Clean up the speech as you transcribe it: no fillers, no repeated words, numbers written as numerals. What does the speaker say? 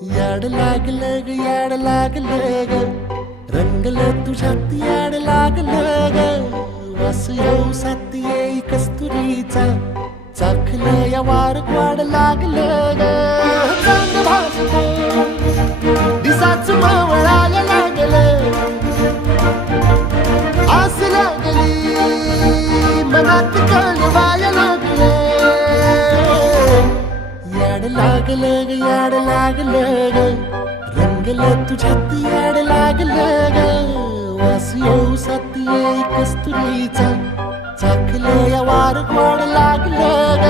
याड लागलं ग याड लागलं ग रंगलं तुझ्यात याड लागलं ग वास येऊ साथ येई कस्तुरीचा चाखलं या वार वाड लागलं ग चांद भासतो दिसाच मावळायला लागलं आस लागली मनात कळवायला लागलं याड लागलं ग याड लागलं ग रंगलं तुझ्यात याड लागलं ग वास येऊ साथ येई कस्तुरीचा चाखलं या वार वाड लागलं ग